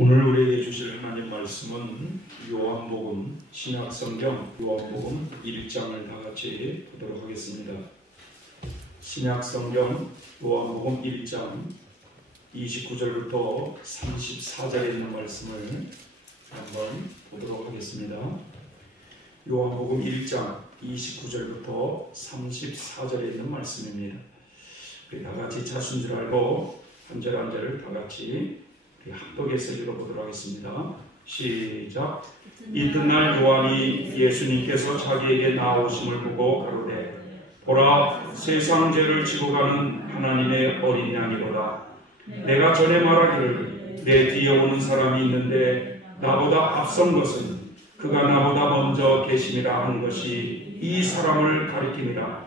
오늘 우리에게 주실 하나님 말씀은 요한복음 신약성경 요한복음 1장을 다 같이 보도록 하겠습니다. 신약성경 요한복음 1장 29절부터 34절에 있는 말씀을 한번 보도록 하겠습니다. 요한복음 1장 29절부터 34절에 있는 말씀입니다. 우리 다 같이 자수인 줄 알고 한 절 한 절을 다 같이 합독해서 읽어보도록 하겠습니다. 시작. 이튿날 요한이 예수님께서 자기에게 나오심을 보고 가로되 보라, 세상 죄를 지고 가는 하나님의 어린 양이로다. 내가 전에 말하기를 내 뒤에 오는 사람이 있는데 나보다 앞선 것은 그가 나보다 먼저 계심이라 하는 것이 이 사람을 가리킴이라.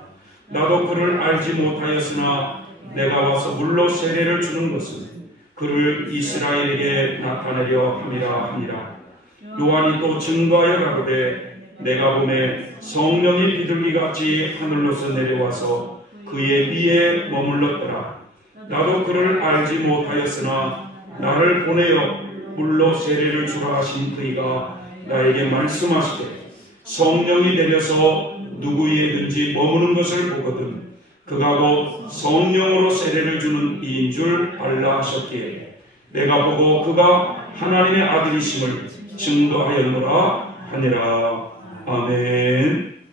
나도 그를 알지 못하였으나 내가 와서 물로 세례를 주는 것은 그를 이스라엘에게 나타내려 함이라 하니라. 요한이 또 증거하여 가로되 내가 보매 성령이 비둘기같이 하늘로서 내려와서 그의 위에 머물렀더라. 나도 그를 알지 못하였으나 나를 보내어 물로 세례를 주라 하신 그이가 나에게 말씀하시되 성령이 내려서 누구 위에든지 머무는 것을 보거든 그가 곧 성령으로 세례를 주는 이인 줄 알라 하셨기에 내가 보고 그가 하나님의 아들이심을 증거하였노라 하니라. 아멘.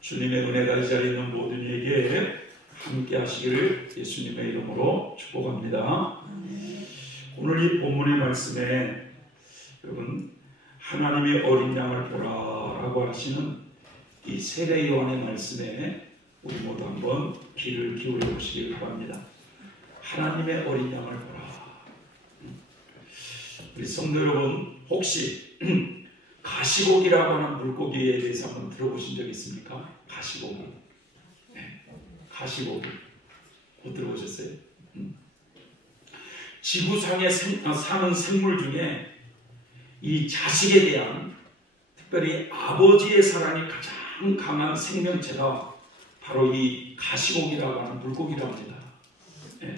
주님의 은혜가 이 자리에 있는 모든 이에게 함께 하시기를 예수님의 이름으로 축복합니다. 오늘 이 본문의 말씀에 여러분 하나님의 어린 양을 보라라고 하시는 이 세례 요한의 말씀에 우리 모두 한번 귀를 기울여 보시길 바랍니다. 하나님의 어린 양을 보라. 우리 성도 여러분, 혹시 가시고기라고 하는 물고기에 대해서 한번 들어보신 적 있습니까? 가시고기. 네, 가시고기. 못 들어보셨어요? 지구상에 사는 생물 중에 이 자식에 대한, 특별히 아버지의 사랑이 가장 강한 생명체가 바로 이 가시고기라고 하는 물고기라고 합니다. 네.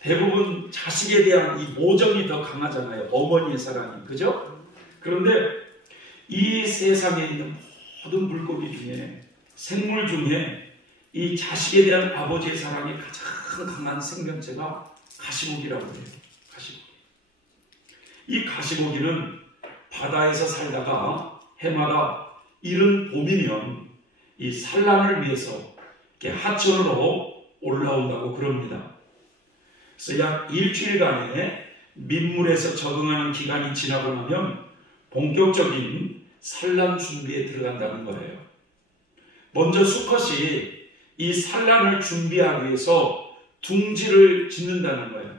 대부분 자식에 대한 이 모정이 더 강하잖아요. 어머니의 사랑이. 그죠? 그런데 이 세상에 있는 모든 물고기 중에, 생물 중에 이 자식에 대한 아버지의 사랑이 가장 강한 생명체가 가시고기라고 해요. 가시고기. 이 가시고기는 바다에서 살다가 해마다 이른 봄이면 이 산란을 위해서 이렇게 하천으로 올라온다고 그럽니다. 그래서 약 일주일간의 민물에서 적응하는 기간이 지나고 나면 본격적인 산란 준비에 들어간다는 거예요. 먼저 수컷이 이 산란을 준비하기 위해서 둥지를 짓는다는 거예요.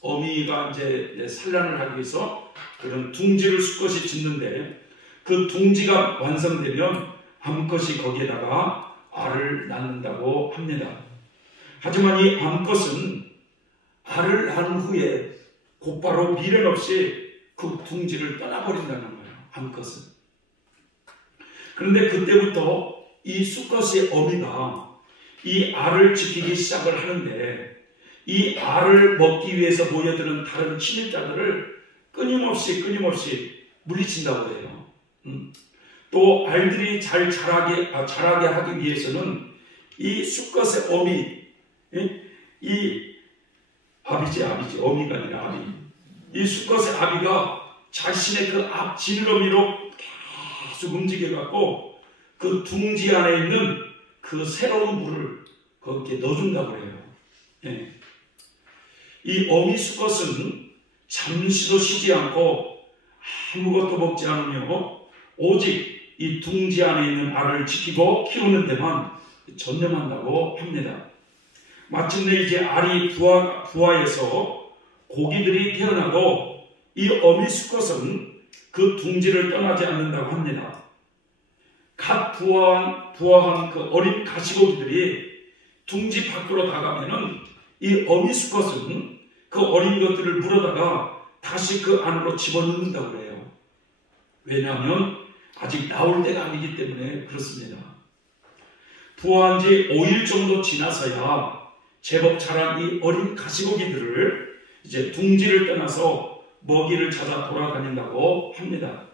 어미가 이제 산란을 하기 위해서 그런 둥지를 수컷이 짓는데 그 둥지가 완성되면 암컷이 거기에다가 알을 낳는다고 합니다. 하지만 이 암컷은 알을 낳은 후에 곧바로 미련 없이 그 둥지를 떠나버린다는 거예요. 암컷은. 그런데 그때부터 이 수컷의 어미가 이 알을 지키기 시작을 하는데 이 알을 먹기 위해서 모여드는 다른 침입자들을 끊임없이 물리친다고 해요. 또 알들이 잘 자라게 하기 위해서는 이 수컷의 어미, 이 어미가 아니라 아비. 이 수컷의 아비가 자신의 그 앞 지느러미로 계속 움직여갖고 그 둥지 안에 있는 그 새로운 물을 거기에 넣어준다고 해요. 예. 이 어미 수컷은 잠시도 쉬지 않고 아무것도 먹지 않으며 오직 이 둥지 안에 있는 알을 지키고 키우는 데만 전념한다고 합니다. 마침내 이제 알이 부화해서 고기들이 태어나도 이 어미 수컷은 그 둥지를 떠나지 않는다고 합니다. 갓 부화한 그 어린 가시고기들이 둥지 밖으로 나가면은 이 어미 수컷은 그 어린 것들을 물어다가 다시 그 안으로 집어넣는다고 해요. 왜냐하면 아직 나올 때가 아니기 때문에 그렇습니다. 부화한 지 5일 정도 지나서야 제법 자란 이 어린 가시고기들을 이제 둥지를 떠나서 먹이를 찾아 돌아다닌다고 합니다.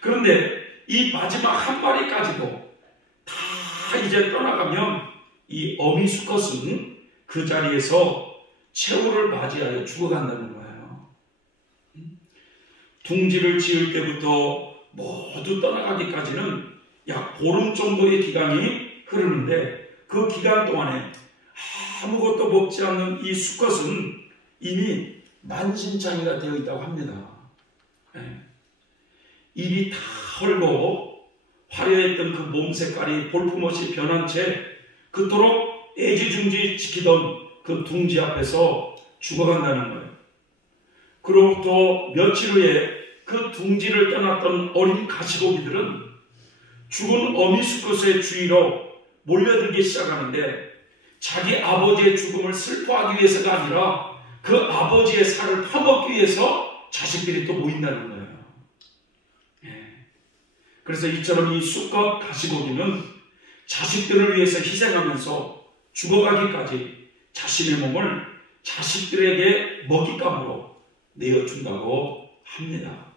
그런데 이 마지막 한 마리까지도 다 이제 떠나가면 이 어미 수컷은 그 자리에서 최후를 맞이하여 죽어간다는 거예요. 둥지를 지을 때부터 모두 떠나가기까지는 약 보름 정도의 기간이 흐르는데 그 기간 동안에 아무것도 먹지 않는 이 수컷은 이미 만신창이가 되어 있다고 합니다. 입이 다 헐고 화려했던 그 몸 색깔이 볼품없이 변한 채 그토록 애지중지 지키던 그 둥지 앞에서 죽어간다는 거예요. 그로부터 며칠 후에 그 둥지를 떠났던 어린 가시고기들은 죽은 어미 수컷의 주위로 몰려들기 시작하는데 자기 아버지의 죽음을 슬퍼하기 위해서가 아니라 그 아버지의 살을 파먹기 위해서 자식들이 또 모인다는 거예요. 그래서 이처럼 이 수컷 가시고기는 자식들을 위해서 희생하면서 죽어가기까지 자신의 몸을 자식들에게 먹잇감으로 내어준다고 합니다.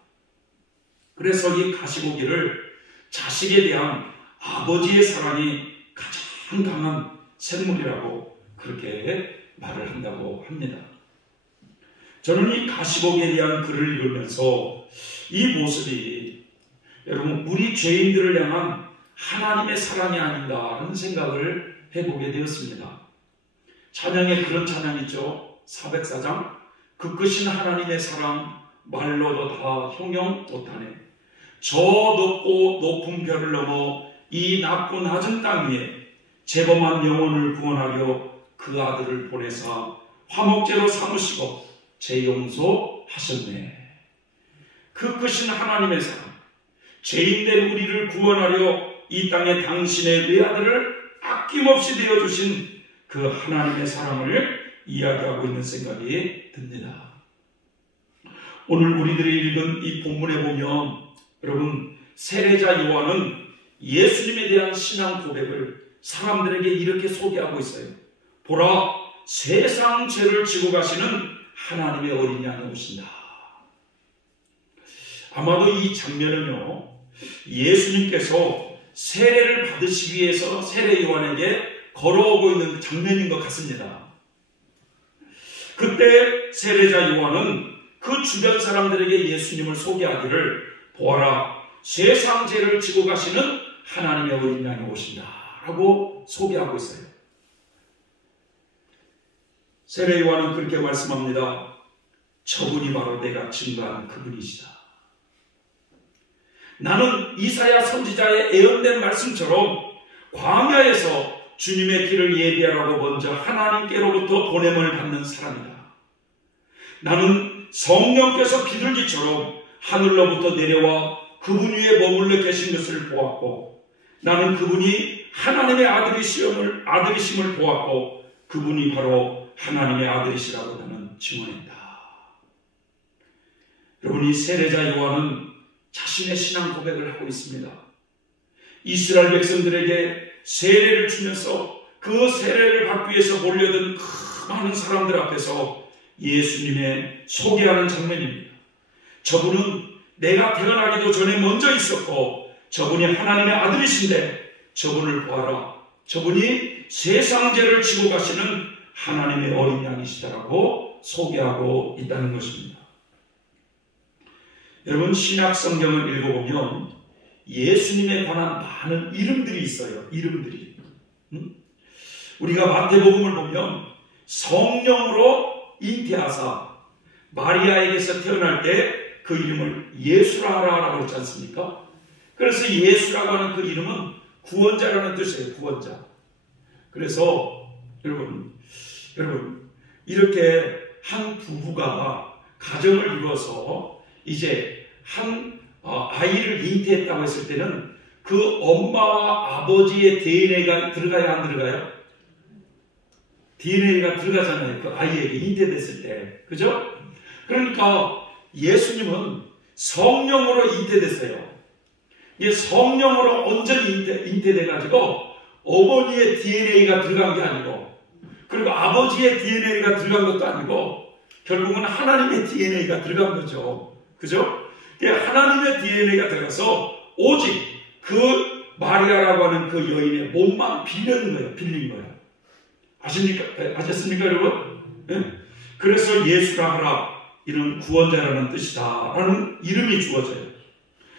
그래서 이 가시고기를 자식에 대한 아버지의 사랑이 가장 강한 생물이라고 그렇게 말을 한다고 합니다. 저는 이 가시고기에 대한 글을 읽으면서 이 모습이 여러분 우리 죄인들을 향한 하나님의 사랑이 아닌가라는 생각을 해보게 되었습니다. 찬양에 그런 찬양이죠. 404장 그 크신 하나님의 사랑 말로도 다 형용 못하네. 저 높고 높은 별을 넘어 이 낮고 낮은 땅 위에 재범한 영혼을 구원하려 그 아들을 보내사 화목제로 삼으시고 재용서하셨네. 그 크신 하나님의 사랑, 죄인된 우리를 구원하려 이 땅에 당신의 외아들을 아낌없이 되어주신 그 하나님의 사랑을 이야기하고 있는 생각이 듭니다. 오늘 우리들이 읽은 이 본문에 보면 여러분 세례자 요한은 예수님에 대한 신앙 고백을 사람들에게 이렇게 소개하고 있어요. 보라, 세상 죄를 지고 가시는 하나님의 어린 양이 오신다. 아마도 이 장면은요, 예수님께서 세례를 받으시기 위해서 세례 요한에게 걸어오고 있는 장면인 것 같습니다. 그때 세례자 요한은 그 주변 사람들에게 예수님을 소개하기를 보아라, 세상 죄를 지고 가시는 하나님의 어린 양이 오신다 라고 소개하고 있어요. 세례 요한은 그렇게 말씀합니다. 저분이 바로 내가 증거한 그분이시다. 나는 이사야 선지자의 예언된 말씀처럼 광야에서 주님의 길을 예비하라고 먼저 하나님께로부터 보냄을 받는 사람이다. 나는 성령께서 비둘기처럼 하늘로부터 내려와 그분 위에 머물러 계신 것을 보았고, 나는 그분이 하나님의 아들이심을 보았고, 그분이 바로 하나님의 아들이시라고 나는 증언했다. 여러분, 이 세례자 요한은 자신의 신앙 고백을 하고 있습니다. 이스라엘 백성들에게 세례를 주면서 그 세례를 받기 위해서 몰려든 그 많은 사람들 앞에서 예수님의 소개하는 장면입니다. 저분은 내가 태어나기도 전에 먼저 있었고 저분이 하나님의 아들이신데 저분을 보아라. 저분이 세상 죄를 지고 가시는 하나님의 어린 양이시다라고 소개하고 있다는 것입니다. 여러분, 신약 성경을 읽어보면 예수님에 관한 많은 이름들이 있어요. 이름들이. 우리가 마태복음을 보면 성령으로 잉태하사 마리아에게서 태어날 때 그 이름을 예수라라고 그러지 않습니까? 그래서 예수라고 하는 그 이름은 구원자라는 뜻이에요. 구원자. 그래서 여러분 이렇게 한 부부가 가정을 이루어서 이제 한 아이를 잉태했다고 했을 때는 그 엄마와 아버지의 DNA가 들어가야 안 들어가요? DNA가 들어가잖아요. 그 아이에게 잉태됐을 때. 그죠? 그러니까 예수님은 성령으로 잉태됐어요. 이게 성령으로 온전히 잉태돼가지고 어머니의 DNA가 들어간 게 아니고, 그리고 아버지의 DNA가 들어간 것도 아니고, 결국은 하나님의 DNA가 들어간 거죠. 그죠? 하나님의 DNA가 들어가서 오직 그 마리아라고 하는 그 여인의 몸만 빌린 거예요. 아십니까? 아셨습니까, 여러분? 네? 그래서 예수라 하라, 이런 구원자라는 뜻이다 라는 이름이 주어져요.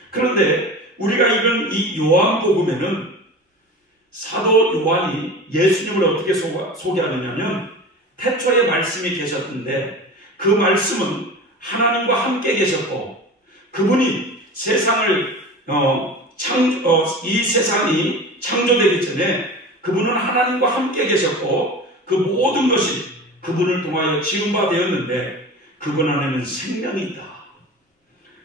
그런데 우리가 읽은 이 요한복음에는 사도 요한이 예수님을 어떻게 소개하느냐면, 태초에 말씀이 계셨는데 그 말씀은 하나님과 함께 계셨고, 그분이 세상을 이 세상이 창조되기 전에 그분은 하나님과 함께 계셨고, 그 모든 것이 그분을 통하여 지은 바 되었는데 그분 안에는 생명이 있다.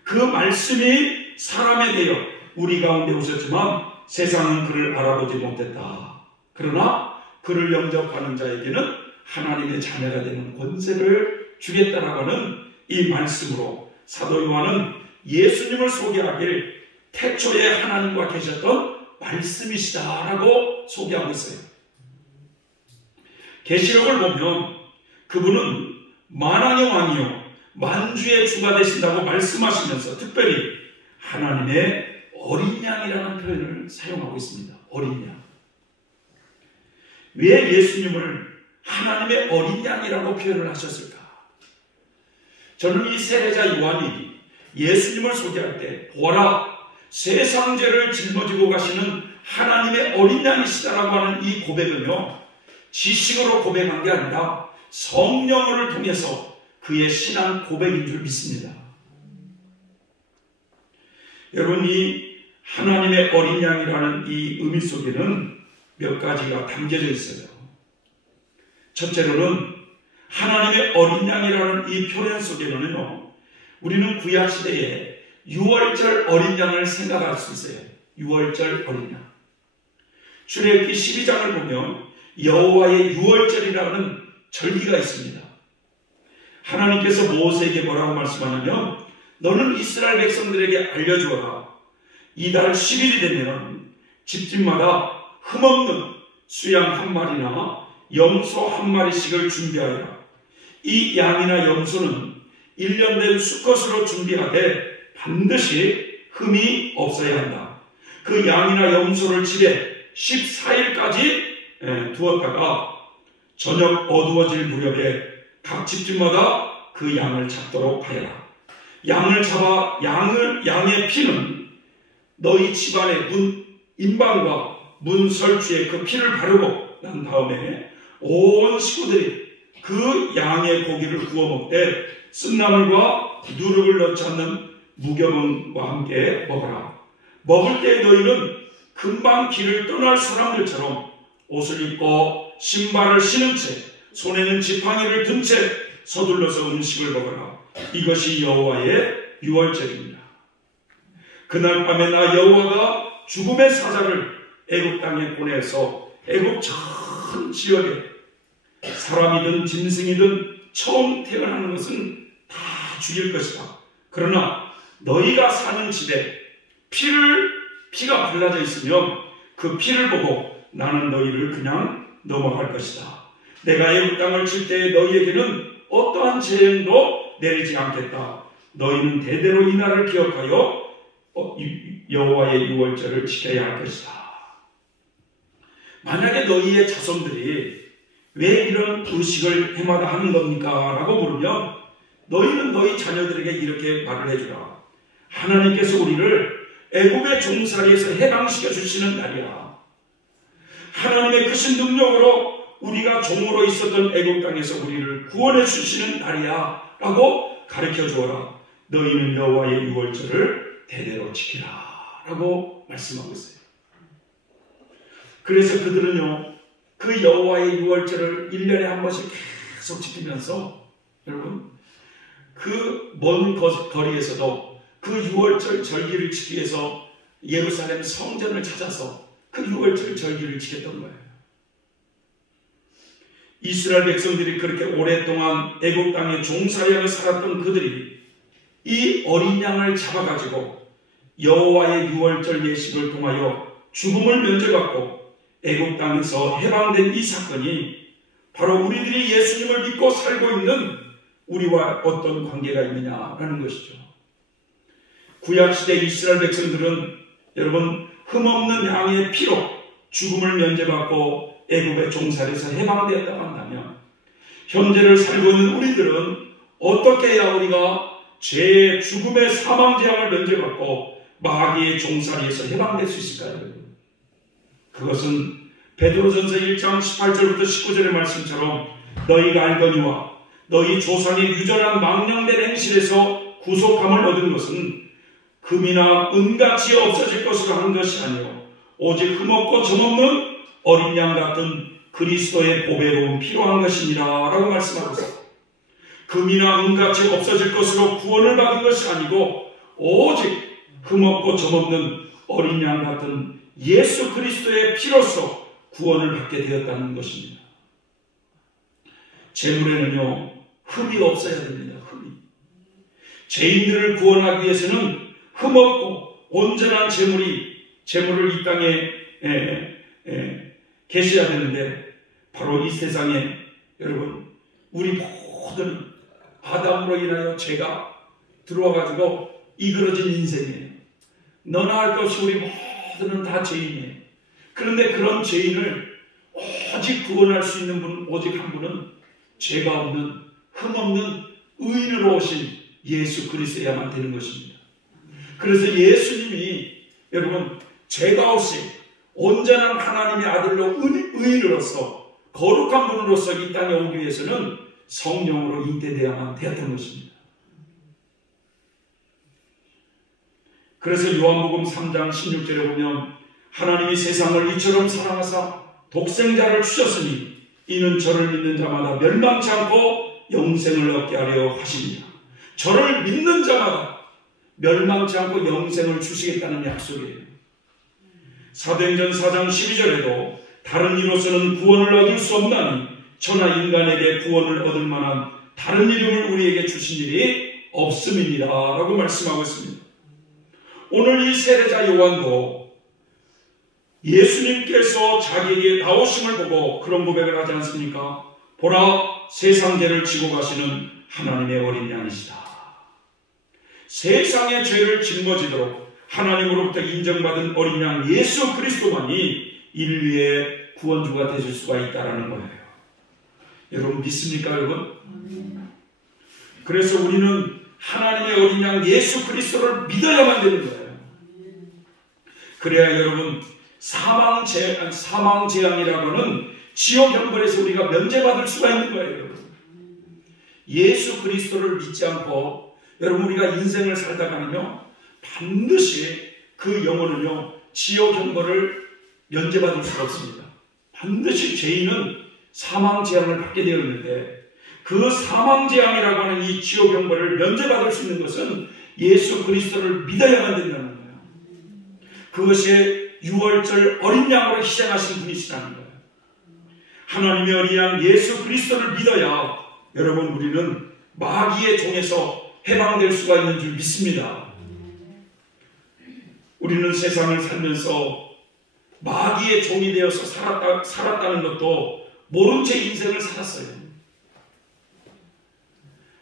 그 말씀이 사람이 되어 우리 가운데 오셨지만 세상은 그를 알아보지 못했다. 그러나 그를 영접하는 자에게는 하나님의 자녀가 되는 권세를 주겠다라고 하는 이 말씀으로 사도 요한은 예수님을 소개하길 태초에 하나님과 계셨던 말씀이시다라고 소개하고 있어요. 계시록을 보면 그분은 만왕의 왕이요 만주의 주가 되신다고 말씀하시면서 특별히 하나님의 어린 양이라는 표현을 사용하고 있습니다. 어린 양. 왜 예수님을 하나님의 어린 양이라고 표현을 하셨을까? 저는 이 세례자 요한이 예수님을 소개할 때 보아라, 세상 죄를 짊어지고 가시는 하나님의 어린 양이시다라고 하는 이 고백은요, 지식으로 고백한 게 아니라 성령을 통해서 그의 신앙 고백인 줄 믿습니다. 여러분, 이 하나님의 어린 양이라는 이 의미 속에는 몇 가지가 담겨져 있어요. 첫째로는 하나님의 어린 양이라는 이 표현 속에는요, 우리는 구약시대에 유월절 어린 양을 생각할 수 있어요. 유월절 어린 양. 출애굽기 12장을 보면 여호와의 유월절이라는 절기가 있습니다. 하나님께서 모세에게 뭐라고 말씀하냐면, 너는 이스라엘 백성들에게 알려주어라. 이달 10일이 되면 집집마다 흠없는 수양 한 마리나 염소 한 마리씩을 준비하여라. 이 양이나 염소는 1년 된 수컷으로 준비하되 반드시 흠이 없어야 한다. 그 양이나 염소를 집에 14일까지 두었다가 저녁 어두워질 무렵에 각 집집마다 그 양을 잡도록 하여라. 양을 잡아 양의 피는 너희 집안의 문 인방과 문 설주에 그 피를 바르고 난 다음에 온 식구들이 그 양의 고기를 구워 먹되 쓴나물과 누룩을 넣지 않는 무교분과 함께 먹어라. 먹을 때 너희는 금방 길을 떠날 사람들처럼 옷을 입고 신발을 신은 채 손에는 지팡이를 든 채 서둘러서 음식을 먹어라. 이것이 여호와의 유월절입니다. 그날 밤에 나 여호와가 죽음의 사자를 애굽 땅에 보내서 애굽 전 지역에 사람이든 짐승이든 처음 태어나는 것은 다 죽일 것이다. 그러나 너희가 사는 집에 피가 발라져 있으면 그 피를 보고 나는 너희를 그냥 넘어갈 것이다. 내가 애굽 땅을 칠 때에 너희에게는 어떠한 재앙도 내리지 않겠다. 너희는 대대로 이 날을 기억하여 여호와의 유월절을 지켜야 할 것이다. 만약에 너희의 자손들이 왜 이런 의식을 해마다 하는 겁니까? 라고 물으면 너희는 너희 자녀들에게 이렇게 말을 해주라. 하나님께서 우리를 애굽의 종살이에서 해방시켜 주시는 날이야. 하나님의 크신 능력으로 우리가 종으로 있었던 애굽 땅에서 우리를 구원해 주시는 날이야 라고 가르쳐 주어라. 너희는 여호와의 유월절을 대대로 지키라 라고 말씀하고 있어요. 그래서 그들은요, 그 여호와의 유월절을 1년에 한 번씩 계속 지키면서, 여러분, 그 먼 거리에서도 그 유월절 절기를 지키기 위해서 예루살렘 성전을 찾아서 그 유월절 절기를 지켰던 거예요. 이스라엘 백성들이 그렇게 오랫동안 애굽 땅에 종살이하며 살았던 그들이 이 어린 양을 잡아가지고 여호와의 유월절 예식을 통하여 죽음을 면제받고 애굽 땅에서 해방된 이 사건이 바로 우리들이 예수님을 믿고 살고 있는 우리와 어떤 관계가 있느냐라는 것이죠. 구약시대 이스라엘 백성들은 여러분 흠없는 양의 피로 죽음을 면제받고 애굽의 종살이에서 해방되었다고 한다면 현재를 살고 있는 우리들은 어떻게 해야 우리가 죄의 죽음의 사망재앙을 면제받고 마귀의 종살이에서 해방될 수 있을까요? 그것은 베드로전서 1장 18절부터 19절의 말씀처럼 너희가 알거니와 너희 조상의 유전한 망령된 행실에서 구속함을 얻은 것은 금이나 은같이 없어질 것으로 한 것이 아니요 오직 흠없고 점없는 어린 양 같은 그리스도의 보배로운 필요한 것이니라 라고 말씀하고 있습니다. 금이나 은같이 없어질 것으로 구원을 받은 것이 아니고 오직 흠없고 점없는 어린 양 같은 예수 그리스도의 피로서 구원을 받게 되었다는 것입니다. 재물에는요 흠이 없어야 됩니다. 흠이. 죄인들을 구원하기 위해서는 흠없고 온전한 재물을 이 땅에 계셔야 되는데 바로 이 세상에 여러분 우리 모든 아담으로 인하여 죄가 들어와가지고 이그러진 인생이에요. 너나 할 것 없이 우리 모두는 다 죄인이에요. 그런데 그런 죄인을 오직 구원할 수 있는 분 오직 한 분은 죄가 없는 흠없는 의인으로 오신 예수 그리스도야만 되는 것입니다. 그래서 예수님이 여러분 죄가 없이 온전한 하나님의 아들로 의인으로서 거룩한 분으로서 이 땅에 오기 위해서는 성령으로 잉태되어야만 되었던 것입니다. 그래서 요한복음 3장 16절에 보면 하나님이 세상을 이처럼 사랑하사 독생자를 주셨으니 이는 저를 믿는 자마다 멸망치 않고 영생을 얻게 하려 하십니다. 저를 믿는 자마다 멸망치 않고 영생을 주시겠다는 약속이에요. 사도행전 4장 12절에도 다른 이로서는 구원을 얻을 수 없나니 천하 인간에게 구원을 얻을 만한 다른 이름을 우리에게 주신 일이 없음이니라 라고 말씀하고 있습니다. 오늘 이 세례자 요한도 예수님께서 자기에게 나오심을 보고 그런 고백을 하지 않습니까? 보라 세상 죄를 지고 가시는 하나님의 어린 양이시다. 세상의 죄를 짊어지도록 하나님으로부터 인정받은 어린 양 예수 그리스도만이 인류의 구원주가 되실 수가 있다는 거예요. 여러분 믿습니까 여러분? 그래서 우리는 하나님의 어린 양 예수 그리스도를 믿어야만 되는 거예요. 그래야 여러분 사망재앙이라고 하는 지옥 형벌에서 우리가 면제받을 수가 있는 거예요. 예수 그리스도를 믿지 않고 여러분 우리가 인생을 살다가는요 반드시 그 영혼은요 지옥 형벌을 면제받을 수가 없습니다. 반드시 죄인은 사망재앙을 받게 되어 있는데 그 사망재앙이라고 하는 이 지옥 형벌을 면제받을 수 있는 것은 예수 그리스도를 믿어야만 된다는 거예요. 그것이 유월절 어린 양으로 희생하신 분이시라는 거예요. 하나님의 어린 양 예수 그리스도를 믿어야 여러분 우리는 마귀의 종에서 해방될 수가 있는 줄 믿습니다. 우리는 세상을 살면서 마귀의 종이 되어서 살았다는 것도 모른 채 인생을 살았어요.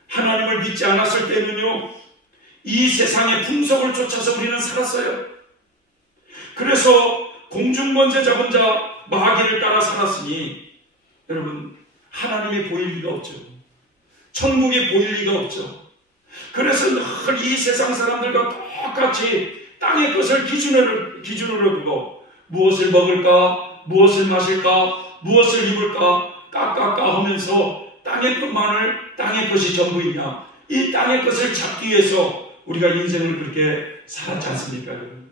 하나님을 믿지 않았을 때는요 이 세상의 풍속을 쫓아서 우리는 살았어요. 그래서 공중번제 잡은 자 마귀를 따라 살았으니 여러분 하나님이 보일 리가 없죠. 천국이 보일 리가 없죠. 그래서 늘 이 세상 사람들과 똑같이 땅의 것을 기준으로 두고 무엇을 먹을까, 무엇을 마실까, 무엇을 입을까 깎아까 하면서 땅의 것이 전부이냐 이 땅의 것을 잡기 위해서 우리가 인생을 그렇게 살았지 않습니까 여러분?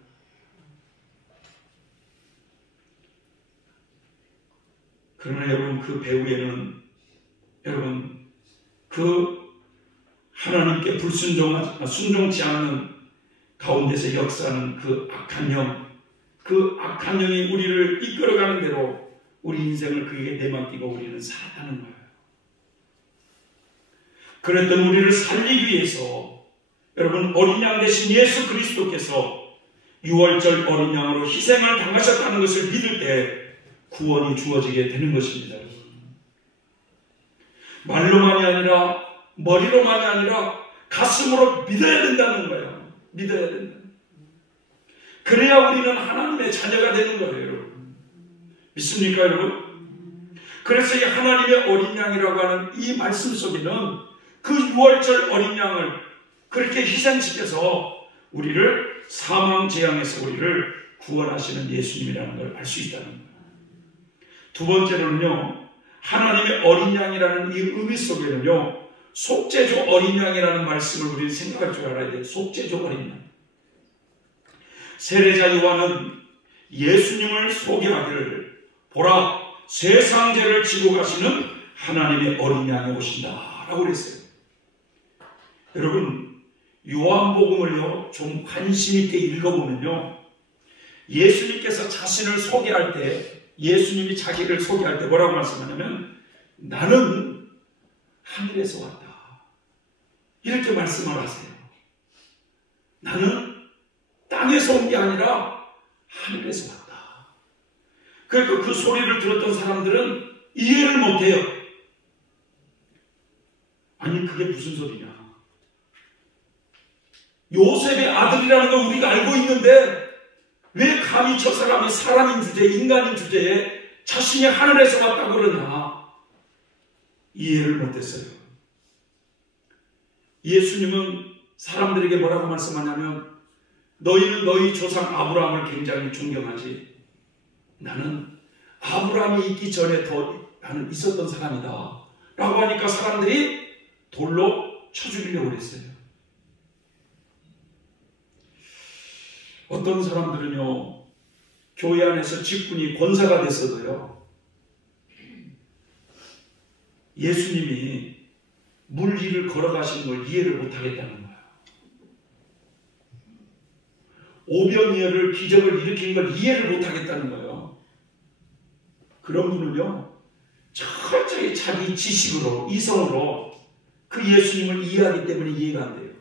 그러나 여러분 그 배후에는 여러분 그 하나님께 순종치 않는 가운데서 역사하는 그 악한 영이 우리를 이끌어가는 대로 우리 인생을 그에게 내맡기고 우리는 살아가는 거예요. 그랬던 우리를 살리기 위해서 여러분 어린 양 되신 예수 그리스도께서 유월절 어린 양으로 희생을 당하셨다는 것을 믿을 때 구원이 주어지게 되는 것입니다. 말로만이 아니라 머리로만이 아니라 가슴으로 믿어야 된다는 거예요. 믿어야 된다. 그래야 우리는 하나님의 자녀가 되는 거예요, 여러분. 믿습니까, 여러분? 그래서 이 하나님의 어린 양이라고 하는 이 말씀 속에는 그 6월절 어린 양을 그렇게 희생시켜서 우리를 사망 재앙에서 우리를 구원하시는 예수님이라는 걸 알 수 있다는 거예요. 두 번째로는요, 하나님의 어린 양이라는 이 의미 속에는요, 속죄주 어린 양이라는 말씀을 우리는 생각할 줄 알아야 돼요. 속죄주 어린 양. 세례자 요한은 예수님을 소개하기를 보라, 세상 죄를 지고 가시는 하나님의 어린 양이 오신다 라고 그랬어요. 여러분, 요한복음을요 좀 관심 있게 읽어보면요, 예수님께서 자신을 소개할 때, 예수님이 자기를 소개할 때 뭐라고 말씀하냐면 나는 하늘에서 왔다 이렇게 말씀을 하세요. 나는 땅에서 온 게 아니라 하늘에서 왔다. 그러니까 그 소리를 들었던 사람들은 이해를 못해요. 아니 그게 무슨 소리냐. 요셉의 아들이라는 걸 우리가 알고 있는데 왜 감히 저 사람이 사람인 주제에, 인간인 주제에 자신이 하늘에서 왔다고 그러냐. 이해를 못했어요. 예수님은 사람들에게 뭐라고 말씀하냐면 너희는 너희 조상 아브라함을 굉장히 존경하지. 나는 아브라함이 있기 전에 나는 있었던 사람이다 라고 하니까 사람들이 돌로 쳐 죽이려고 그랬어요. 어떤 사람들은요, 교회 안에서 직분이 권사가 됐어도요, 예수님이 물 위를 걸어가시는 걸 이해를 못하겠다는 거예요. 오병이어를 기적을 일으킨 걸 이해를 못하겠다는 거예요. 그런 분은요, 철저히 자기 지식으로, 이성으로 그 예수님을 이해하기 때문에 이해가 안 돼요.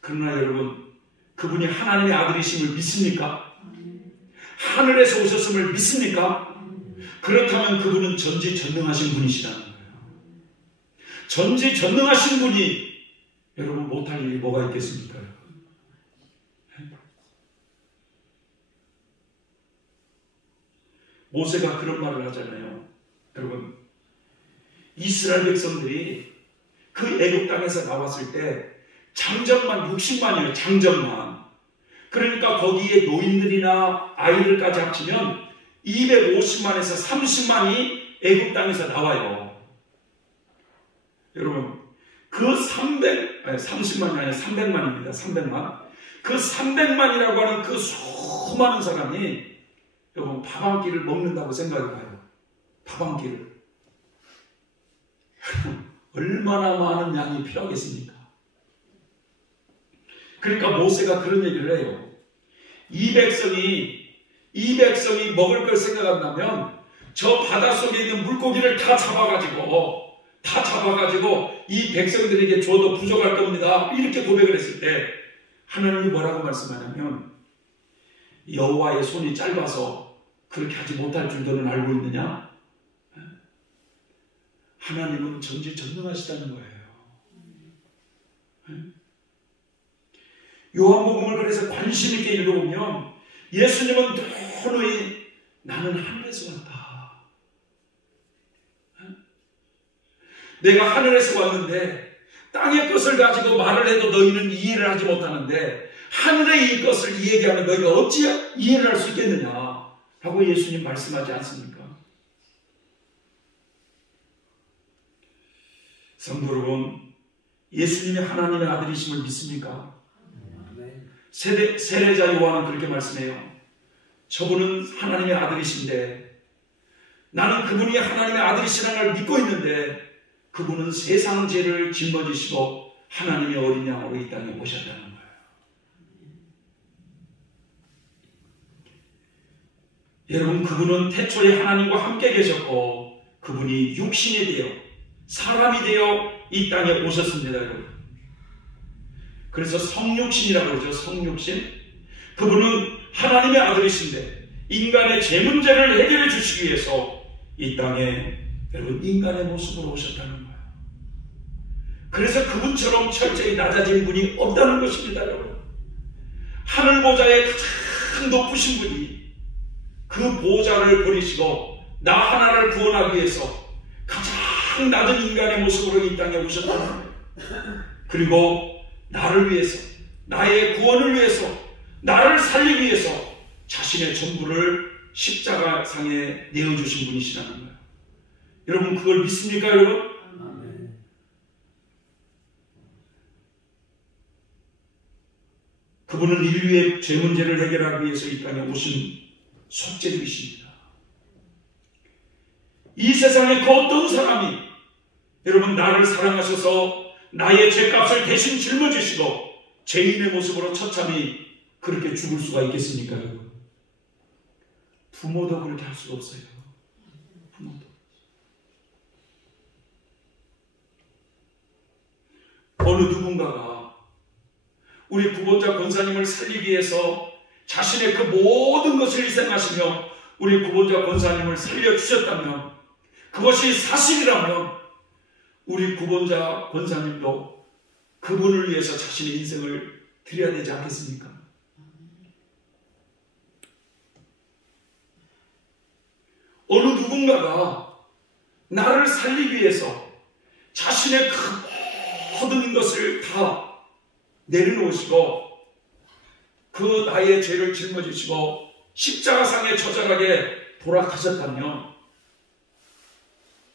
그러나 여러분, 그분이 하나님의 아들이심을 믿습니까? 하늘에서 오셨음을 믿습니까? 그렇다면 그분은 전지전능하신 분이시라는 거예요. 전지전능하신 분이 여러분 못할 일이 뭐가 있겠습니까? 모세가 그런 말을 하잖아요. 여러분, 이스라엘 백성들이 그 애굽 땅에서 나왔을 때 장정만 60만이에요. 장정만. 그러니까 거기에 노인들이나 아이들까지 합치면 250만에서 30만이 애굽 땅에서 나와요. 여러분, 그 30만이 아니라 300만입니다. 300만. 그 300만이라고 하는 그 수많은 사람이 여러분 밥 한 끼를 먹는다고 생각해봐요. 밥 한 끼를. 얼마나 많은 양이 필요하겠습니까? 그러니까 모세가 그런 얘기를 해요. 이 백성이 먹을 걸 생각한다면 저 바닷속에 있는 물고기를 다 잡아가지고 이 백성들에게 줘도 부족할 겁니다. 이렇게 고백을 했을 때 하나님이 뭐라고 말씀하냐면 여호와의 손이 짧아서 그렇게 하지 못할 줄 너는 알고 있느냐? 하나님은 전지전능하시다는 거예요. 요한복음을 그래서 관심 있게 읽어보면 예수님은 누누이 나는 하늘에서 왔다. 내가 하늘에서 왔는데 땅의 것을 가지고 말을 해도 너희는 이해를 하지 못하는데 하늘의 이 것을 이야기하면 너희가 어찌 이해를 할 수 있겠느냐 라고 예수님 말씀하지 않습니까? 성도 여러분, 예수님이 하나님의 아들이심을 믿습니까? 세례자 요한은 그렇게 말씀해요. 저분은 하나님의 아들이신데 나는 그분이 하나님의 아들이시라는 걸 믿고 있는데 그분은 세상 죄를 짊어지시고 하나님의 어린 양으로 이 땅에 오셨다는 거예요. 여러분, 그분은 태초에 하나님과 함께 계셨고 그분이 육신이 되어 사람이 되어 이 땅에 오셨습니다. 여러분. 그래서 성육신이라고 그러죠. 성육신. 그분은 하나님의 아들이신데 인간의 죄 문제를 해결해 주시기 위해서 이 땅에 여러분 인간의 모습으로 오셨다는 거예요. 그래서 그분처럼 철저히 낮아진 분이 없다는 것입니다, 여러분. 하늘 보좌에 가장 높으신 분이 그 보좌를 버리시고 나 하나를 구원하기 위해서 가장 낮은 인간의 모습으로 이 땅에 오셨다는 거예요. 그리고 나를 위해서, 나의 구원을 위해서, 나를 살리기 위해서 자신의 전부를 십자가상에 내어주신 분이시라는 거예요. 여러분 그걸 믿습니까, 여러분? 아멘. 그분은 인류의 죄 문제를 해결하기 위해서 이 땅에 오신 속죄주이십니다. 이 세상에 그 어떤 사람이 여러분 나를 사랑하셔서 나의 죄값을 대신 짊어지시고 죄인의 모습으로 처참히 그렇게 죽을 수가 있겠습니까, 여러분? 부모도 그렇게 할 수가 없어요. 부모도. 어느 누군가가 우리 구본자 권사님을 살리기 위해서 자신의 그 모든 것을 희생하시며 우리 구본자 권사님을 살려주셨다면, 그것이 사실이라면 우리 구본자 권사님도 그분을 위해서 자신의 인생을 드려야 되지 않겠습니까? 어느 누군가가 나를 살리기 위해서 자신의 그 모든 것을 다 내려놓으시고 그 나의 죄를 짊어지시고 십자가상에 처절하게 돌아가셨다면,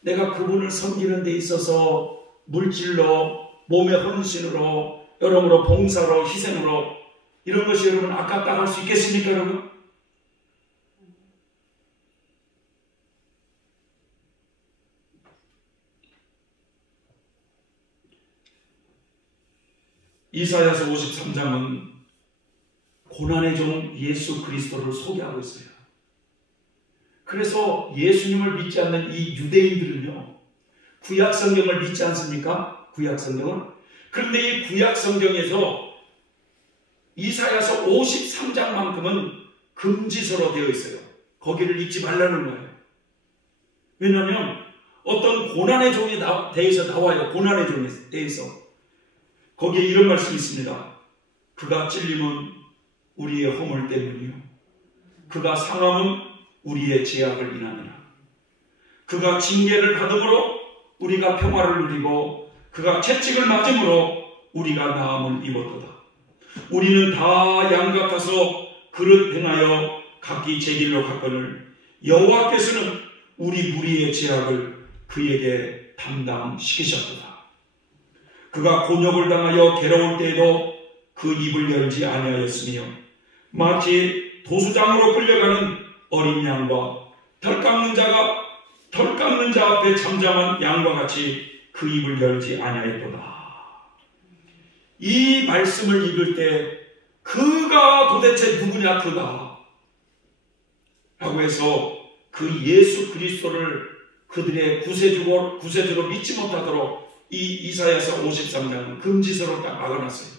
내가 그분을 섬기는 데 있어서 물질로, 몸의 헌신으로, 여러모로 봉사로, 희생으로 이런 것이 여러분 아깝다 할 수 있겠습니까, 여러분? 이사야서 53장은 고난의 종 예수 그리스도를 소개하고 있어요. 그래서 예수님을 믿지 않는 이 유대인들은요, 구약 성경을 믿지 않습니까? 구약 성경을. 그런데 이 구약 성경에서 이사야서 53장만큼은 금지서로 되어 있어요. 거기를 읽지 말라는 거예요. 왜냐하면 어떤 고난의 종에 대해서 나와요. 고난의 종에 대해서. 거기에 이런 말씀이 있습니다. 그가 찔림은 우리의 허물 때문이요, 그가 상함은 우리의 죄악을 인하니라. 그가 징계를 받음으로 우리가 평화를 누리고 그가 채찍을 맞음으로 우리가 나음을 입었도다. 우리는 다 양 같아서 그릇 행하여 각기 제 길로 갔거늘 여호와께서는 우리 무리의 죄악을 그에게 담당시키셨도다. 그가 곤욕을 당하여 괴로울 때에도 그 입을 열지 아니하였으며 마치 도수장으로 끌려가는 어린 양과 털 깎는 자 앞에 잠잠한 양과 같이 그 입을 열지 아니하였도다. 이 말씀을 읽을 때 그가 도대체 누구냐, 그가 라고 해서 그 예수 그리스도를 그들의 구세주로 믿지 못하도록 이 이사야서 53장은 금지서로 딱 막아놨어요.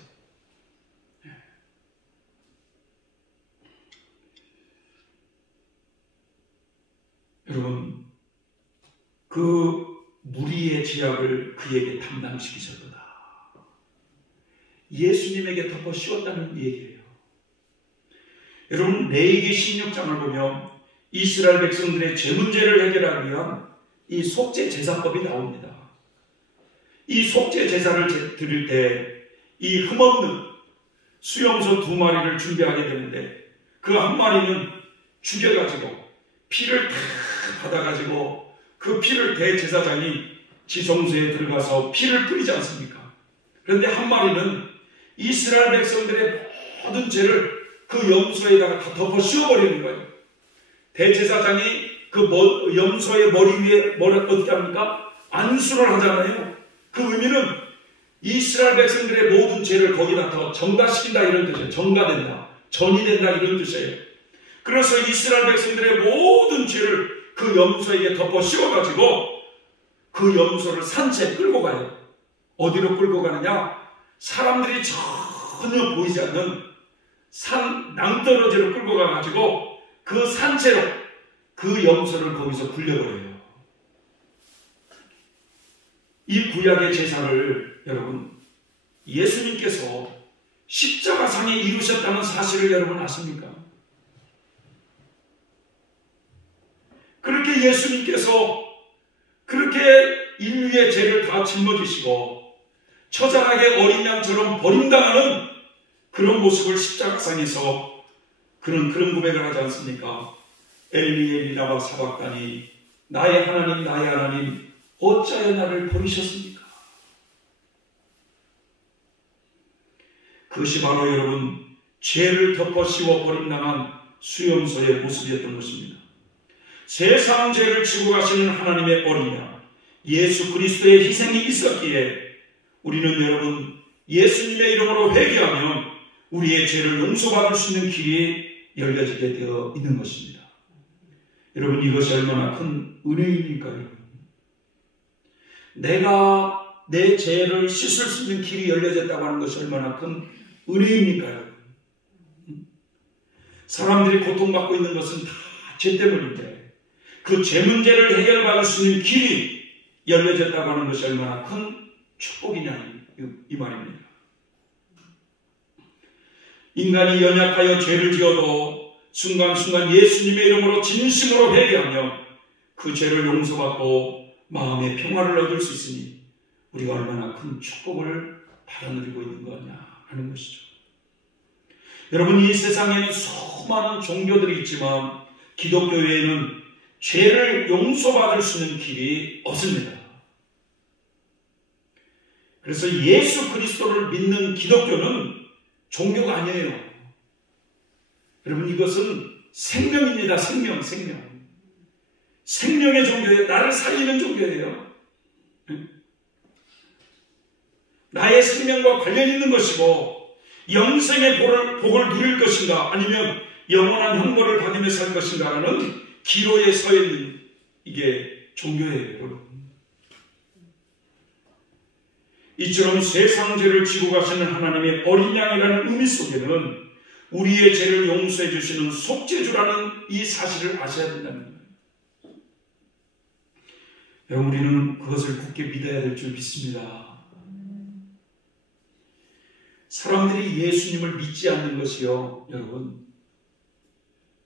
여러분, 그 무리의 죄악을 그에게 담당시키셨도다. 예수님에게 덮어 씌웠다는 얘기예요. 여러분, 레위기 16장을 보면 이스라엘 백성들의 죄 문제를 해결하기 위한 이 속죄 제사법이 나옵니다. 이 속죄 제사를 드릴 때 이 흠없는 수염소 2마리를 준비하게 되는데, 그 한 마리는 죽여가지고 피를 다 받아가지고 그 피를 대제사장이 지성소에 들어가서 피를 뿌리지 않습니까? 그런데 한 마리는 이스라엘 백성들의 모든 죄를 그 염소에다가 다 덮어 씌워버리는 거예요. 대제사장이 그 염소의 머리 위에 어떻게 합니까? 안수를 하잖아요. 그 의미는 이스라엘 백성들의 모든 죄를 거기다 더 정가시킨다, 이런 뜻이에요. 정가된다, 전이된다, 이런 뜻이에요. 그래서 이스라엘 백성들의 모든 죄를 그 염소에게 덮어 씌워가지고 그 염소를 산채 끌고 가요. 어디로 끌고 가느냐? 사람들이 전혀 보이지 않는 산 낭떠러지로 끌고 가가지고 그 산채로 그 염소를 거기서 굴려버려요. 이 구약의 제사를 여러분, 예수님께서 십자가상에 이루셨다는 사실을 여러분 아십니까? 그렇게 예수님께서 그렇게 인류의 죄를 다 짊어지시고 처절하게 어린 양처럼 버림당하는 그런 모습을 십자가상에서 그런 고백을 하지 않습니까? 엘리 엘리 라마 사박다니, 나의 하나님 어찌하여 나를 버리셨습니까? 그것이 바로 여러분 죄를 덮어 씌워 버림당한 수용소의 모습이었던 것입니다. 세상 죄를 지고 가시는 하나님의 어린 양 예수 그리스도의 희생이 있었기에 우리는 여러분 예수님의 이름으로 회개하면 우리의 죄를 용서받을 수 있는 길이 열려지게 되어 있는 것입니다. 여러분, 이것이 얼마나 큰 은혜입니까요? 내가 내 죄를 씻을 수 있는 길이 열려졌다고 하는 것이 얼마나 큰 은혜입니까요? 사람들이 고통받고 있는 것은 다 죄 때문인데 그 죄 문제를 해결받을 수 있는 길이 열려졌다고 하는 것이 얼마나 큰 축복이냐 이 말입니다. 인간이 연약하여 죄를 지어도 순간순간 예수님의 이름으로 진심으로 회개하며 그 죄를 용서받고 마음의 평화를 얻을 수 있으니 우리가 얼마나 큰 축복을 받아 누리고 있는 거냐 하는 것이죠. 여러분, 이 세상에는 수많은 종교들이 있지만 기독교에는 죄를 용서받을 수 있는 길이 없습니다. 그래서 예수 그리스도를 믿는 기독교는 종교가 아니에요. 여러분, 이것은 생명입니다. 생명. 생명의 종교예요. 나를 살리는 종교예요. 나의 생명과 관련 있는 것이고 영생의 복을 누릴 것인가 아니면 영원한 형벌을 받으며 살 것인가라는 기로에 서 있는 이게 종교예요. 여러분. 이처럼 세상 죄를 지고 가시는 하나님의 어린 양이라는 의미 속에는 우리의 죄를 용서해 주시는 속죄주라는 이 사실을 아셔야 된다는 거예요. 여러분, 우리는 그것을 굳게 믿어야 될 줄 믿습니다. 사람들이 예수님을 믿지 않는 것이요, 여러분,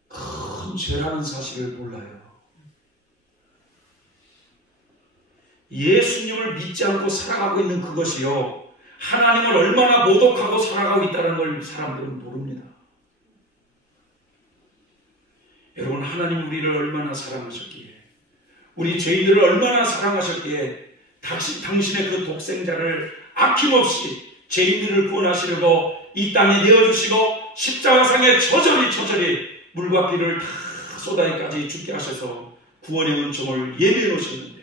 큰 죄라는 사실을 몰라요. 예수님을 믿지 않고 살아가고 있는 그것이요, 하나님을 얼마나 모독하고 살아가고 있다는 걸 사람들은 모릅니다. 여러분, 하나님 우리를 얼마나 사랑하셨기에, 우리 죄인들을 얼마나 사랑하셨기에 당신의 그 독생자를 아낌없이 죄인들을 구원하시려고 이 땅에 내어주시고 십자가상에 처절히 물과 피를 다 쏟아이까지 죽게 하셔서 구원의 은총을 예비해 놓으셨는데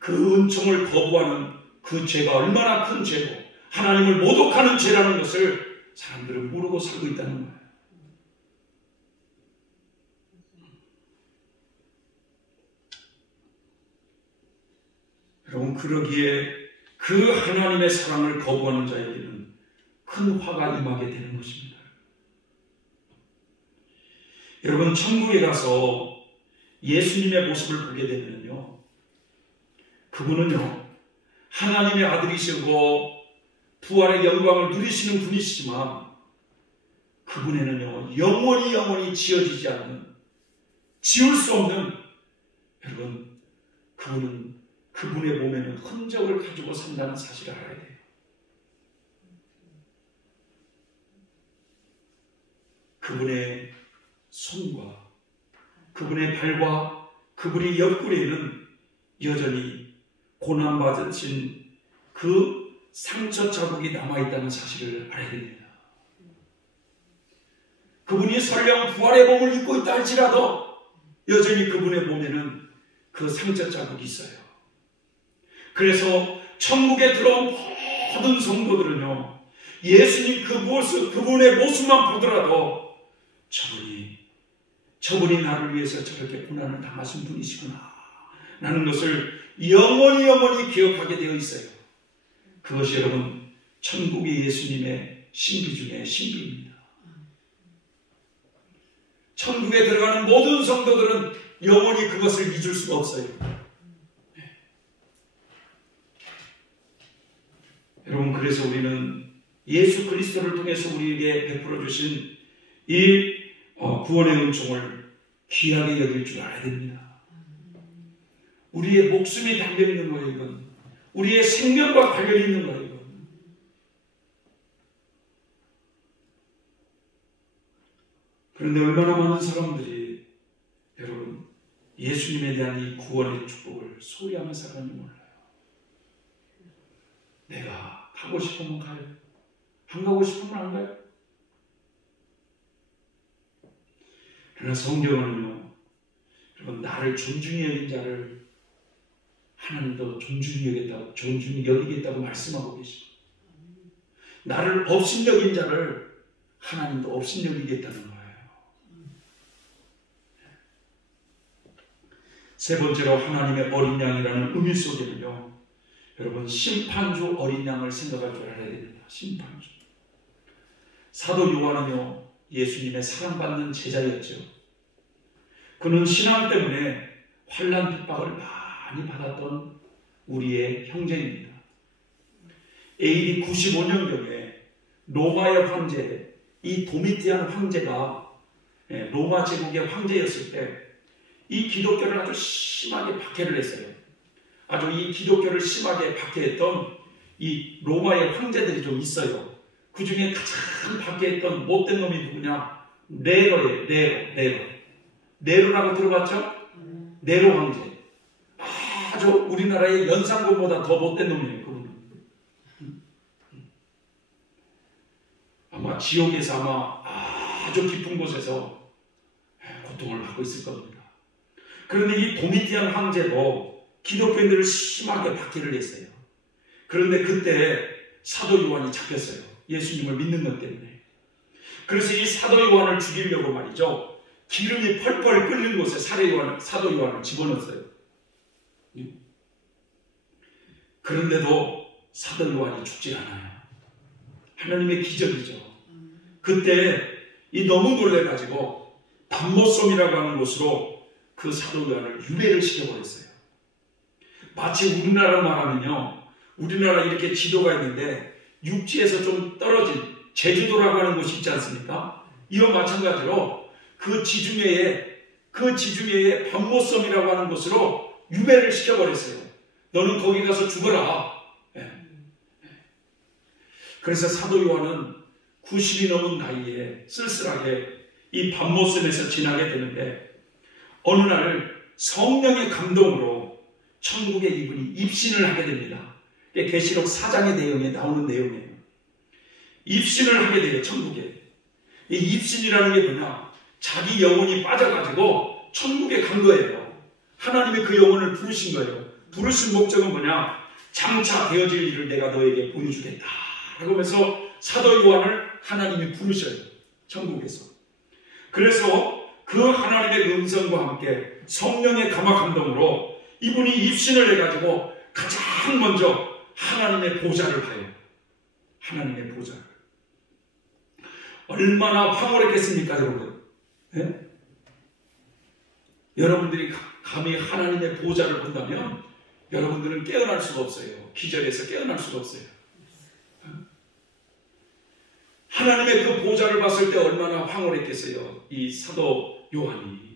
그 은총을 거부하는 그 죄가 얼마나 큰 죄고 하나님을 모독하는 죄라는 것을 사람들은 모르고 살고 있다는 거예요. 여러분, 그러기에 그 하나님의 사랑을 거부하는 자에게는 큰 화가 임하게 되는 것입니다. 여러분, 천국에 가서 예수님의 모습을 보게 되면요, 그분은요, 하나님의 아들이시고 부활의 영광을 누리시는 분이시지만 그분에는요, 영원히 지어지지 않는, 지울 수 없는, 여러분, 그분의 몸에는 흔적을 가지고 산다는 사실을 알아야 돼요. 그분의 손과 그분의 발과 그분의 옆구리에는 여전히 고난받으신 그 상처 자국이 남아있다는 사실을 알아야 됩니다. 그분이 설령 부활의 몸을 입고 있다 할지라도 여전히 그분의 몸에는 그 상처 자국이 있어요. 그래서 천국에 들어온 모든 성도들은요, 예수님 그분의 모습만 보더라도 저분이 나를 위해서 저렇게 고난을 당하신 분이시구나 라는 것을 영원히 기억하게 되어 있어요. 그것이 여러분, 천국의 예수님의 신비 중에 신비입니다. 천국에 들어가는 모든 성도들은 영원히 그것을 잊을 수가 없어요. 여러분, 그래서 우리는 예수 그리스도를 통해서 우리에게 베풀어 주신 이 구원의 은총을 귀하게 여길 줄 알아야 됩니다. 우리의 목숨이 담겨 있는 거예요, 이건. 우리의 생명과 관련이 있는 거예요, 이건. 그런데 얼마나 많은 사람들이 여러분 예수님에 대한 이 구원의 축복을 소리하며 살아가는지 몰라요. 내가 가고 싶으면 가요. 안 가고 싶으면 안 가요. 그러나 성경은요, 여러분, 나를 존중히 여긴 자를 하나님도 존중히 여기겠다고 말씀하고 계시고, 나를 업신여긴 자를 하나님도 업신여기겠다는 거예요. 세 번째로 하나님의 어린 양이라는 의미 속에는요, 여러분, 심판주 어린 양을 생각할 줄 알아야 됩니다. 심판주. 사도 요한은요, 예수님의 사랑받는 제자였죠. 그는 신앙 때문에 환난 핍박을 많이 받았던 우리의 형제입니다. AD 95년경에 로마의 황제, 이 도미티안 황제가 로마 제국의 황제였을 때 이 기독교를 아주 심하게 박해를 했어요. 아주 이 기독교를 심하게 박해했던 이 로마의 황제들이 좀 있어요. 그 중에 가장 박해했던 못된 놈이 누구냐? 네로예요. 네로라고 들어봤죠? 네로 황제. 아주 우리나라의 연산군보다 더 못된 놈이에요. 그분은. 아마 지옥에서 아주 깊은 곳에서 고통을 받고 있을 겁니다. 그런데 이 도미티안 황제도 기독교인들을 심하게 박해를 했어요. 그런데 그때 사도 요한이 잡혔어요. 예수님을 믿는 것 때문에. 그래서 이 사도 요한을 죽이려고 말이죠, 기름이 펄펄 끓는 곳에 사도 요한을 집어넣었어요. 그런데도 사도 요한이 죽지 않아요. 하나님의 기적이죠. 그때 이 너무 놀래가지고 밤모섬이라고 하는 곳으로 그 사도 요한을 유배를 시켜버렸어요. 마치 우리나라 말하면요, 우리나라 이렇게 지도가 있는데 육지에서 좀 떨어진 제주도라고 하는 곳이 있지 않습니까? 이와 마찬가지로 그 지중해에 밤모섬이라고 하는 곳으로 유배를 시켜버렸어요. 너는 거기 가서 죽어라. 그래서 사도 요한은 90이 넘은 나이에 쓸쓸하게 이 밤모섬에서 지나게 되는데, 어느 날 성령의 감동으로 천국에 이분이 입신을 하게 됩니다. 계시록 4장의 내용에 나오는 내용이에요. 입신을 하게 돼요, 천국에. 이 입신이라는 게 뭐냐? 자기 영혼이 빠져가지고 천국에 간 거예요. 하나님의 그 영혼을 부르신 거예요. 부르신 목적은 뭐냐? 장차 되어질 일을 내가 너에게 보여주겠다 라고 하면서 사도 요한을 하나님이 부르셔요, 천국에서. 그래서 그 하나님의 음성과 함께 성령의 감화 감동으로 이분이 입신을 해가지고 가장 먼저 하나님의 보좌를 봐요. 하나님의 보좌를. 얼마나 황홀했겠습니까, 여러분? 네? 여러분들이 감히 하나님의 보좌를 본다면 여러분들은 깨어날 수가 없어요. 기절해서 깨어날 수가 없어요. 하나님의 그 보좌를 봤을 때 얼마나 황홀했겠어요, 이 사도 요한이.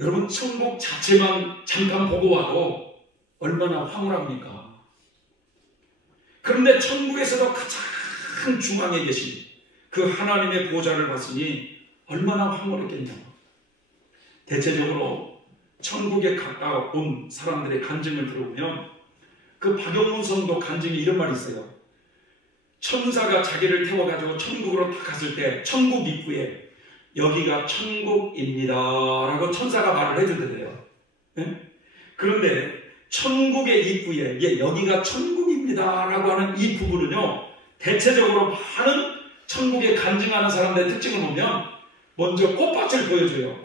여러분, 천국 자체만 잠깐 보고 와도 얼마나 황홀합니까? 그런데 천국에서도 가장 중앙에 계신 그 하나님의 보좌를 봤으니 얼마나 황홀했겠냐고. 대체적으로 천국에 가까운 사람들의 간증을 들어보면 그 박영문 성도 간증에 이런 말이 있어요. 천사가 자기를 태워가지고 천국으로 딱 갔을 때 천국 입구에 여기가 천국입니다 라고 천사가 말을 해주던데요. 네? 그런데 천국의 입구에 여기가 천국입니다 라고 하는 이 부분은요, 대체적으로 많은 천국에 간증하는 사람들의 특징을 보면 먼저 꽃밭을 보여줘요.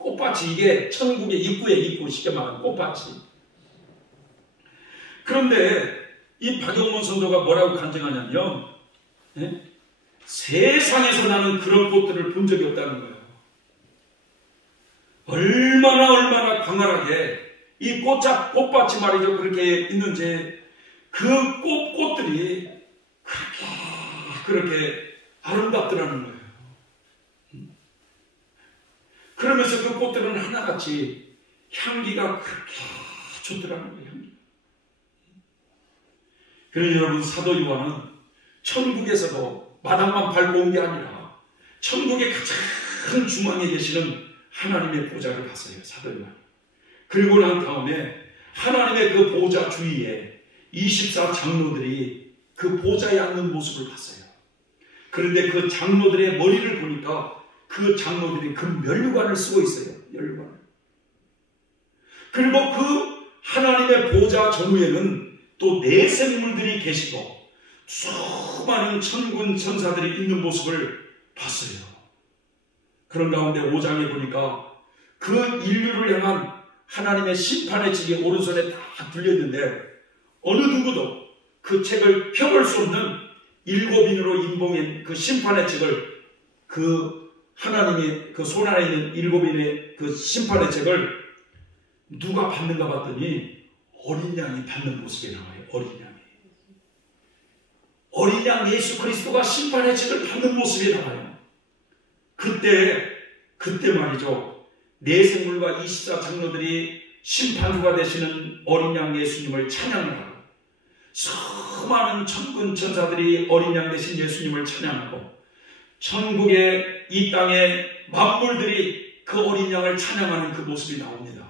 꽃밭이 이게 천국의 입구에 입구, 쉽게 말하면 꽃밭이. 그런데 이 박영문 성도가 뭐라고 간증하냐면, 네? 세상에서 나는 그런 꽃들을 본 적이 없다는 거예요. 얼마나 광활하게 이 꽃밭이 말이죠. 그렇게 있는지 그 꽃들이 그렇게 아름답더라는 거예요. 그러면서 그 꽃들은 하나같이 향기가 그렇게 좋더라는 거예요. 그러니 여러분, 사도 요한은 천국에서도 마당만 밟고 온 게 아니라 천국의 가장 중앙에 계시는 하나님의 보좌를 봤어요. 사도 요한. 그리고 난 다음에 하나님의 그 보좌 주위에 24 장로들이 그 보좌에 앉는 모습을 봤어요. 그런데 그 장로들의 머리를 보니까 그 장로들이 그 면류관을 쓰고 있어요. 면류관을. 그리고 그 하나님의 보좌 전후에는 또 네 생물들이 계시고 수많은 천군 천사들이 있는 모습을 봤어요. 그런 가운데 5장에 보니까 그 인류를 향한 하나님의 심판의 책이 오른손에 딱 들렸는데 어느 누구도 그 책을 펴볼 수 없는 7인으로 인봉한 그 심판의 책을, 그 하나님이 그 손 안에 있는 7인의 그 심판의 책을 누가 받는가 봤더니 어린 양이 받는 모습이 나와요. 어린 양이. 어린 양 예수 그리스도가 심판의 책을 받는 모습이 나와요. 그때 말이죠. 네 생물과 24 장로들이 심판주가 되시는 어린 양 예수님을 찬양하고 수많은 천군 천사들이 어린 양 되신 예수님을 찬양하고 천국의 이 땅의 만물들이 그 어린 양을 찬양하는 그 모습이 나옵니다.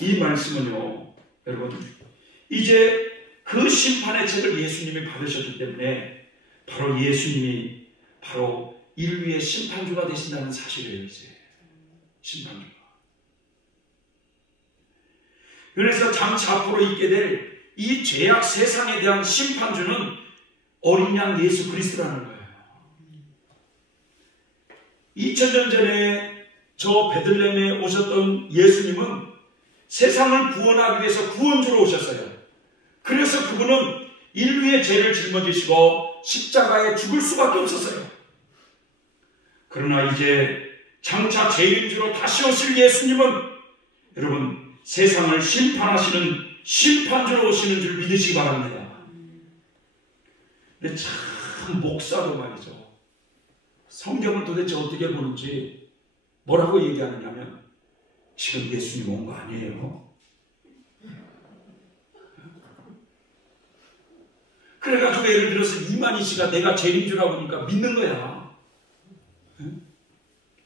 이 말씀은요, 여러분, 이제 그 심판의 책을 예수님이 받으셨기 때문에 바로 예수님이 바로 인류의 심판주가 되신다는 사실이에요. 이제 심판주가. 그래서 장차 앞으로 있게 될 이 죄악 세상에 대한 심판주는 어린 양 예수 그리스도라는 거예요. 2000년 전에 저 베들레헴에 오셨던 예수님은 세상을 구원하기 위해서 구원주로 오셨어요. 그래서 그분은 인류의 죄를 짊어지시고 십자가에 죽을 수밖에 없었어요. 그러나 이제 장차 재림주로 다시 오실 예수님은 여러분 세상을 심판하시는 심판주로 오시는 줄 믿으시기 바랍니다. 근데 참 목사도 말이죠. 성경을 도대체 어떻게 보는지 뭐라고 얘기하느냐면 지금 예수님 온 거 아니에요. 그래가지고 예를 들어서 이만희 씨가 내가 재림주라고 하니까 믿는 거야.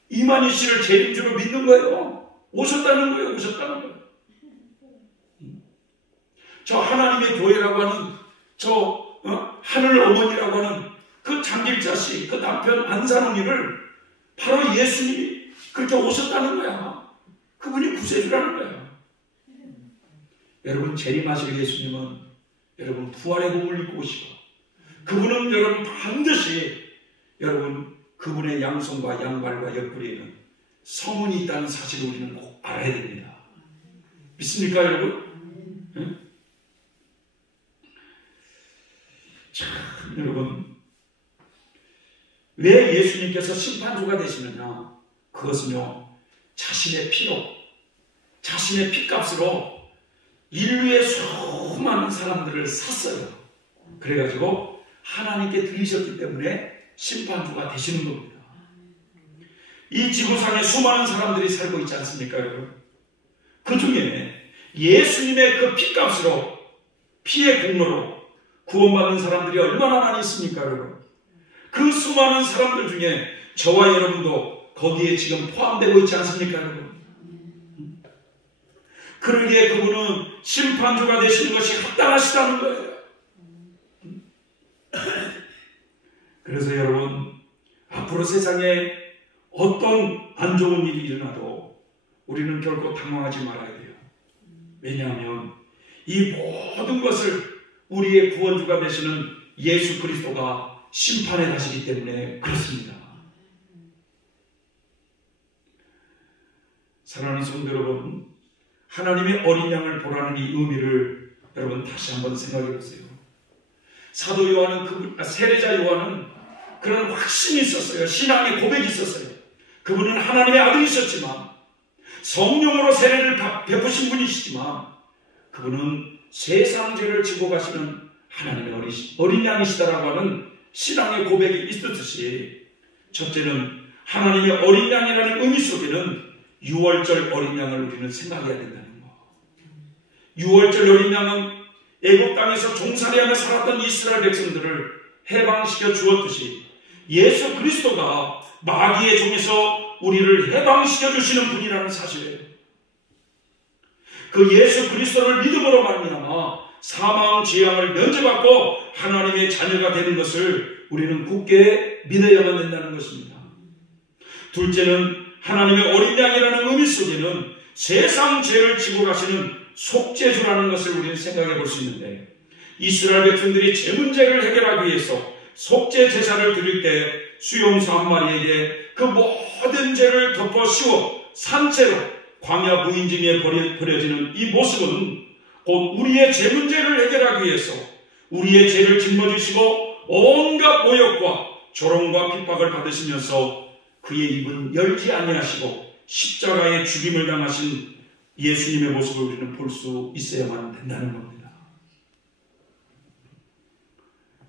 이만희 씨를 재림주로 믿는 거예요. 오셨다는 거예요. 오셨다는 거예요. 저 하나님의 교회라고 하는 저 하늘 어머니라고 하는 그 장길자 씨, 그 남편 안산홍이를 바로 예수님이 그렇게 오셨다는 거야. 그분이 구세주라는 거야. 여러분 재림하실 예수님은 여러분 부활의 몸을 입고 오시고 그분은 여러분 반드시 여러분 그분의 양손과 양발과 옆구리에는 성은이 있다는 사실을 우리는 꼭 알아야 됩니다. 믿습니까 여러분? 네? 참 여러분 왜 예수님께서 심판주가 되시느냐? 그것은요 자신의 피로 자신의 피값으로 인류의 수많은 사람들을 샀어요. 그래가지고 하나님께 드리셨기 때문에 심판주가 되시는 겁니다. 이 지구상에 수많은 사람들이 살고 있지 않습니까 여러분? 그 중에 예수님의 그 피값으로 피의 공로로 구원받는 사람들이 얼마나 많이 있습니까 여러분? 그 수많은 사람들 중에 저와 여러분도 거기에 지금 포함되고 있지 않습니까 여러분? 그러기에 그분은 심판주가 되시는 것이 합당하시다는 거예요. 그래서 여러분 앞으로 세상에 어떤 안 좋은 일이 일어나도 우리는 결코 당황하지 말아야 돼요. 왜냐하면 이 모든 것을 우리의 구원주가 되시는 예수 그리스도가 심판해 가시기 때문에 그렇습니다. 사랑하는 성도 여러분, 하나님의 어린 양을 보라는 이 의미를 여러분 다시 한번 생각해 보세요. 사도 요한은 세례자 요한은 그런 확신이 있었어요. 신앙의 고백이 있었어요. 그분은 하나님의 아들이셨지만 성령으로 세례를 베푸신 분이시지만 그분은 세상 죄를 지고 가시는 하나님의 어린 양이시다라고 하는 신앙의 고백이 있었듯이, 첫째는 하나님의 어린 양이라는 의미 속에는 유월절 어린 양을 우리는 생각해야 된다는 거. 유월절 어린 양은 애굽 땅에서 종살이하며 살았던 이스라엘 백성들을 해방시켜 주었듯이 예수 그리스도가 마귀의 종에서 우리를 해방시켜 주시는 분이라는 사실이에요. 그 예수 그리스도를 믿음으로 말미암아 사망 재앙을 면제받고 하나님의 자녀가 되는 것을 우리는 굳게 믿어야만 된다는 것입니다. 둘째는 하나님의 어린 양이라는 의미 속에는 세상 죄를 지고 가시는 속죄주라는 것을 우리는 생각해 볼 수 있는데, 이스라엘 백성들이 죄 문제를 해결하기 위해서 속죄 제사를 드릴 때 수용소 한 마리에게 그 모든 죄를 덮어 씌워 산채로 광야 무인증에 버려지는 이 모습은 곧 우리의 죄 문제를 해결하기 위해서 우리의 죄를 짊어지시고 온갖 모욕과 조롱과 핍박을 받으시면서 그의 입은 열지 아니하시고 십자가의 죽임을 당하신 예수님의 모습을 우리는 볼 수 있어야만 된다는 겁니다.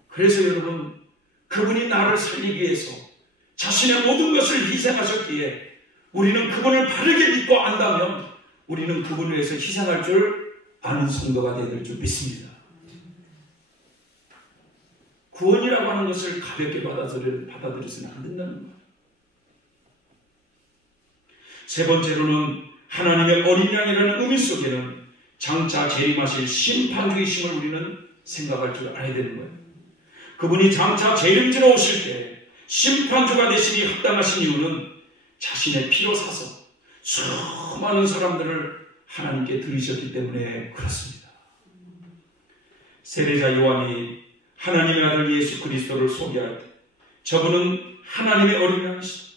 그래서 여러분, 그분이 나를 살리기 위해서 자신의 모든 것을 희생하셨기에 우리는 그분을 바르게 믿고 안다면 우리는 그분을 위해서 희생할 줄 아는 성도가 되어야 될 줄 믿습니다. 구원이라고 하는 것을 가볍게 받아들여서는 안 된다는 거예요. 세 번째로는 하나님의 어린 양이라는 의미 속에는 장차 재림하실 심판주이심을 우리는 생각할 줄 알아야 되는 거예요. 그분이 장차 재림지러 오실 때 심판주가 되시니 합당하신 이유는 자신의 피로 사서 수많은 사람들을 하나님께 드리셨기 때문에 그렇습니다. 세례자 요한이 하나님의 아들 예수 그리스도를 소개할 때 저분은 하나님의 어린 양이시다,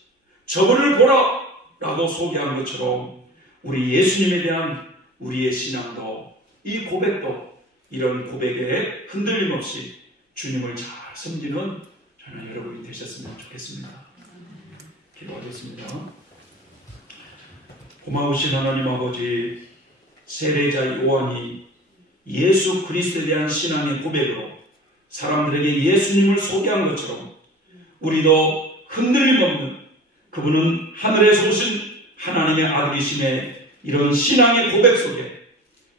저분을 보라 라고 소개한 것처럼 우리 예수님에 대한 우리의 신앙도, 이 고백도 이런 고백에 흔들림 없이 주님을 잘 섬기는 저는 여러분이 되셨으면 좋겠습니다. 기도하겠습니다. 고마우신 하나님 아버지, 세례자 요한이 예수 그리스도에 대한 신앙의 고백으로 사람들에게 예수님을 소개한 것처럼 우리도 흔들림 없는, 그분은 하늘에서 오신 하나님의 아들이심의 이런 신앙의 고백 속에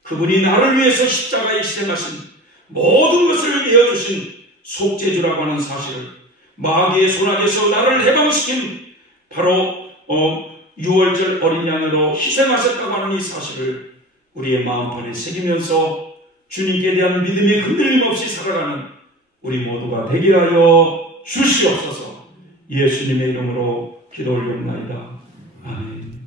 그분이 나를 위해서 십자가에 희생하신 모든 것을 내어주신 속죄주라고 하는 사실을, 마귀의 손아래에서 나를 해방시킨 바로 유월절 어린 양으로 희생하셨다고 하는 이 사실을 우리의 마음판에 새기면서 주님께 대한 믿음이 흔들림 없이 살아가는 우리 모두가 되게 하여 주시옵소서. 예수님의 이름으로 기도 올려옵나이다. 아멘.